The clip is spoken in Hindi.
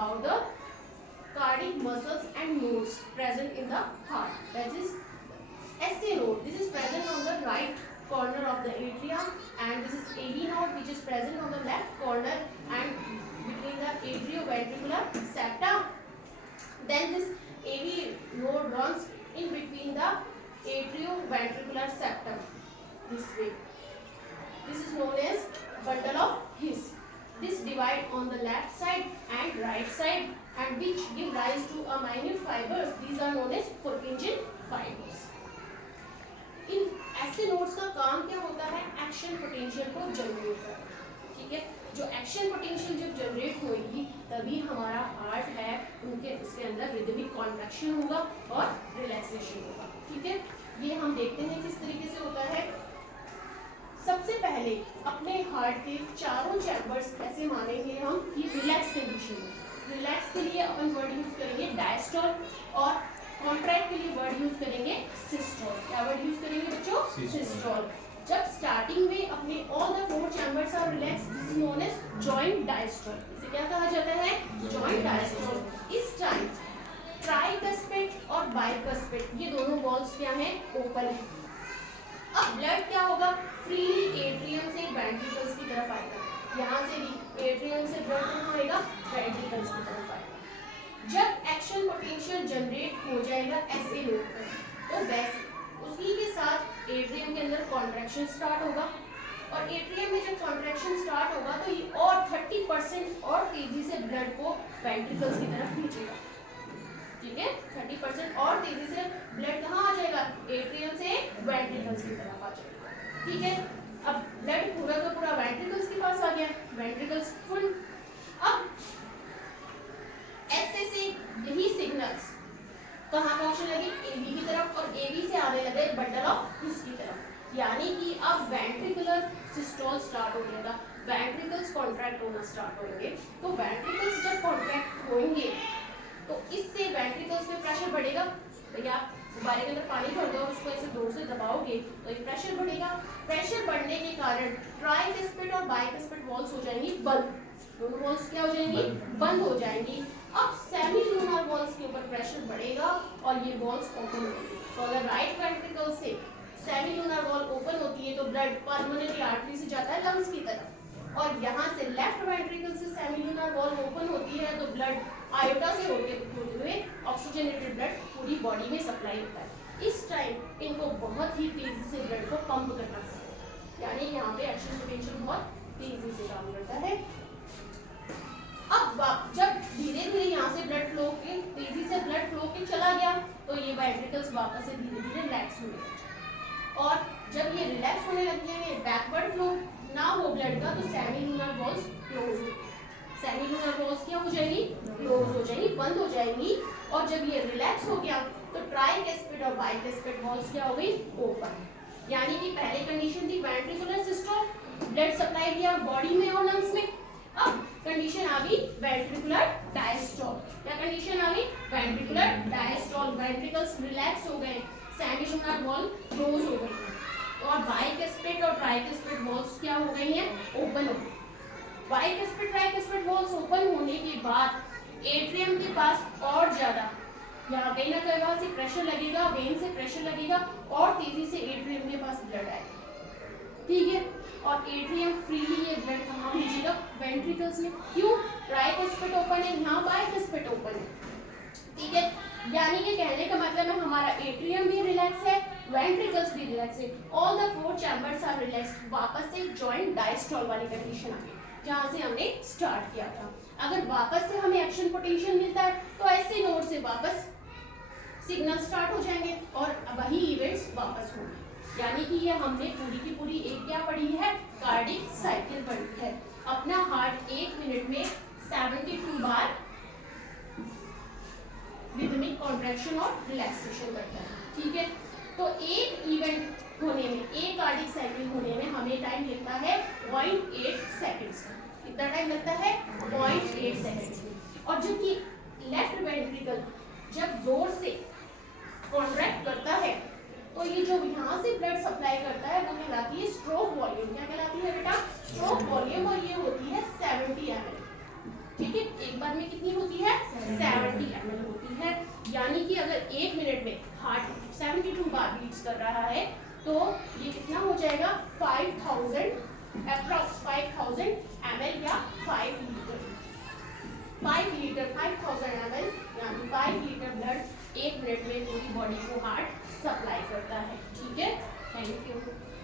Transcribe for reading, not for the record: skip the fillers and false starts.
about the cardiac muscles and nodes present in the heart. That is SA node. This is present on the right corner of the atrium, and this is AV node, which is present on the left corner and between the atrioventricular septa. Then this AV node runs in between the atrioventricular septum this way. This is known as bundle of His. This divide on the left side and right side, and which give rise to a minute fibers. These are known as Purkinje fibers. इन ऐसे नोड्स का काम क्या होता है? एक्शन पोटेंशियल को जनरेट करना, ठीक है। जो एक्शन पोटेंशियल जब जनरेट होगी तभी हमारा हार्ट है उनके उसके अंदर रिदमिक कॉन्ट्रैक्शन होगा और रिलैक्सेशन होगा, ठीक है। ये हम देखते हैं किस तरीके से होता है। सबसे पहले अपने हार्ट के चारों चैम्बर्स कैसे मानेंगे हम कि रिलैक्स कंडीशन में। रिलैक्स के लिए अपन वर्ड यूज करेंगे डायस्टोल और कॉन्ट्रैक्ट के लिए वर्ड यूज करेंगे सिस्टोल। क्या वर्ड यूज करेंगे बच्चों? सिस्टोल। जब स्टार्टिंग में अपने all the four chambers are relax, this is known as joint diastole. इसे क्या कहा जाता है? Joint diastole. इस टाइम ट्राइकस्पिड और बाइकस्पिड ये दोनों वॉल्स क्या हैं? ओपन है। अब ब्लड क्या होगा? फ्रीली एट्रियम से वेंट्रिकल्स की तरफ आएगा। यहाँ से भी एट्रियम से ब्लड कहाँ आएगा? वेंट्रिकल्स की तरफ आएगा। जब एक्शन पोटेंशियल जनरेट हो जाएगा ऐसे नोड पर, तो वैसे उसी के साथ एट्रियम के अंदर कॉन्ट्रैक्शन स्टार्ट होगा, और एट्रियम में जब कॉन्ट्रैक्शन स्टार्ट होगा तो ये और 30% और तेजी से ब्लड को वेंट्रिकल्स की तरफ भेजेगा, ठीक है। 30% और तेजी से ब्लड कहाँ आ जाएगा? एट्रियम से वेंट्रिकल्स की तरफ आ जाएगा, ठीक है। अब ब्लड पूरा का पूरा वेंट्रिकल्स के पास आ गया, वेंट्रिकल्स फुल। अब ऐसे से यही सिग्नल्स कहाँ पहुंचने लगे? एबी की तरफ, और एबी से आने लगे बंडल ऑफ हिस की तरफ। यानी कि अब वेंट्रिकुलर सिस्टोल स्टार्ट हो गया था, वेंट्रिकल्स कॉन्ट्रैक्ट होना स्टार्ट होंगे। तो वेंट्रिकल्स जब कॉन्ट्रैक्ट होंगे तो इससे वेंट्रिकल्स में प्रेशर बढ़ेगा। भैया आप गुब्बारे के अंदर पानी भर दो और उसको ऐसे जोर से दबाओगे तो ये प्रेशर बढ़ेगा। प्रेशर बढ़ने के कारण ट्राइकस्पिड और बाइकस्पिड वॉल्स हो जाएंगी बंद। दोनों वॉल्स क्या हो जाएंगी? बंद हो जाएंगी। अब सेमीलूनर वॉल्स के ऊपर प्रेशर बढ़ेगा और ये वॉल्स ओपन होंगी। तो अगर राइट वेंट्रिकल से सेमीलूनर वॉल ओपन होती है तो ब्लड पल्मोनरी आर्टरी से जाता है लंग्स की तरफ, और यहाँ से लेफ्ट वेंट्रिकल से सेमीलूनर वॉल ओपन होती है तो ब्लड आयोटा से होते हुए ऑक्सीजनेटेड ब्लड पूरी बॉडी में सप्लाई होता है। इस टाइम इनको बहुत ही तेजी से ब्लड को पंप करना पड़ता है, यानी यहाँ पे एक्शन पोटेंशियल बहुत तेजी से काम करता है। अब जब धीरे धीरे यहाँ से ब्लड फ्लो के तेजी से ब्लड फ्लो के चला गया तो ये वेंट्रिकल्स वापस से धीरे धीरे रिलैक्स होने लगे, और जब ये रिलैक्स होने लग जाएंगे बैकवर्ड फ्लो ना हो ब्लड का तो सेमीलूनर वॉल्स क्लोज हो, सेमीलूनर वॉल्स क्या हो जाएगी? क्लोज हो जाएगी, बंद हो जाएंगी। और जब ये रिलैक्स हो गया तो ट्राइकस्पिड और बाइकस्पिड वॉल्स क्या हो गई? ओपन। यानी कि पहले कंडीशन थी वेंट्रिकुलर सिस्टोल, ब्लड सप्लाई किया बॉडी में और लंग्स में। अब कंडीशन आ गई वेंट्रिकुलर डायस्टोल। क्या कंडीशन आ गई? Ventricular diastole. वेंट्रिकल्स रिलैक्स हो गए, सेमीलूनर वॉल क्लोज हो गई, और बाइकस्पिड और ट्राइकस्पिड वॉल्स क्या हो गई हैं? ओपन हो गई। बाइकस्पिड ट्राइकस्पिड वॉल्स ओपन होने के बाद एट्रियम के पास और ज्यादा यहाँ कहीं ना कहीं से प्रेशर लगेगा, वेन से प्रेशर लगेगा और तेजी से एट्रियम के पास ब्लड आएगा, ठीक है। और एट्रियम फ्रीली ये ब्लड कहाँ भेजेगा? वेंट्रिकल्स में। क्यों? ट्राइकस्पिड ओपन है, यहाँ बाइकस्पिड ओपन है, ठीक है। यानी कि कहने का मतलब है हमारा एट्रियम भी रिलैक्स है, वेंट्रिकल्स भी रिलैक्स है, all the four chambers are relaxed. वापस से जॉइंट डायस्टोल वाली कंडीशन आ गई जहाँ से हमने स्टार्ट किया था। अगर वापस से हमें एक्शन पोटेंशियल मिलता है तो ऐसे नोड से वापस सिग्नल स्टार्ट हो जाएंगे और वही इवेंट्स वापस होंगे। यानी कि ये हमने पूरी की पूरी एक क्या पढ़ी है? कार्डिक साइकिल पढ़ी है। अपना हार्ट 1 मिनट में 72 बार रिदमिक कॉन्ट्रैक्शन और रिलैक्सेशन करता है, ठीक है। तो एक इवेंट होने में, एक कार्डिक साइकिल होने में हमें टाइम लगता है 0.8 सेकेंड्स का। कितना टाइम लगता है? 0.8 सेकेंड्स। और जब ये लेफ्ट वेंट्रिकल जब जोर से कॉन्ट्रैक्ट करता है तो ये जो यहाँ से ब्लड सप्लाई करता है वो कहलाती है स्ट्रोक वॉल्यूम। क्या कहलाती है बेटा? Stroke volume. और ये होती है 70 ml, ठीक है। एक बार में कितनी होती है? अगर 1 मिनट में हार्ट 72 बार बीट्स कर रहा है तो ये कितना हो जाएगा 5000 अप्रॉक्स 5000 ml या 5 लीटर 5000 ml यानी 5 लीटर ब्लड 1 मिनट में पूरी बॉडी को हार्ट सप्लाई करता है। ठीक है, थैंक यू।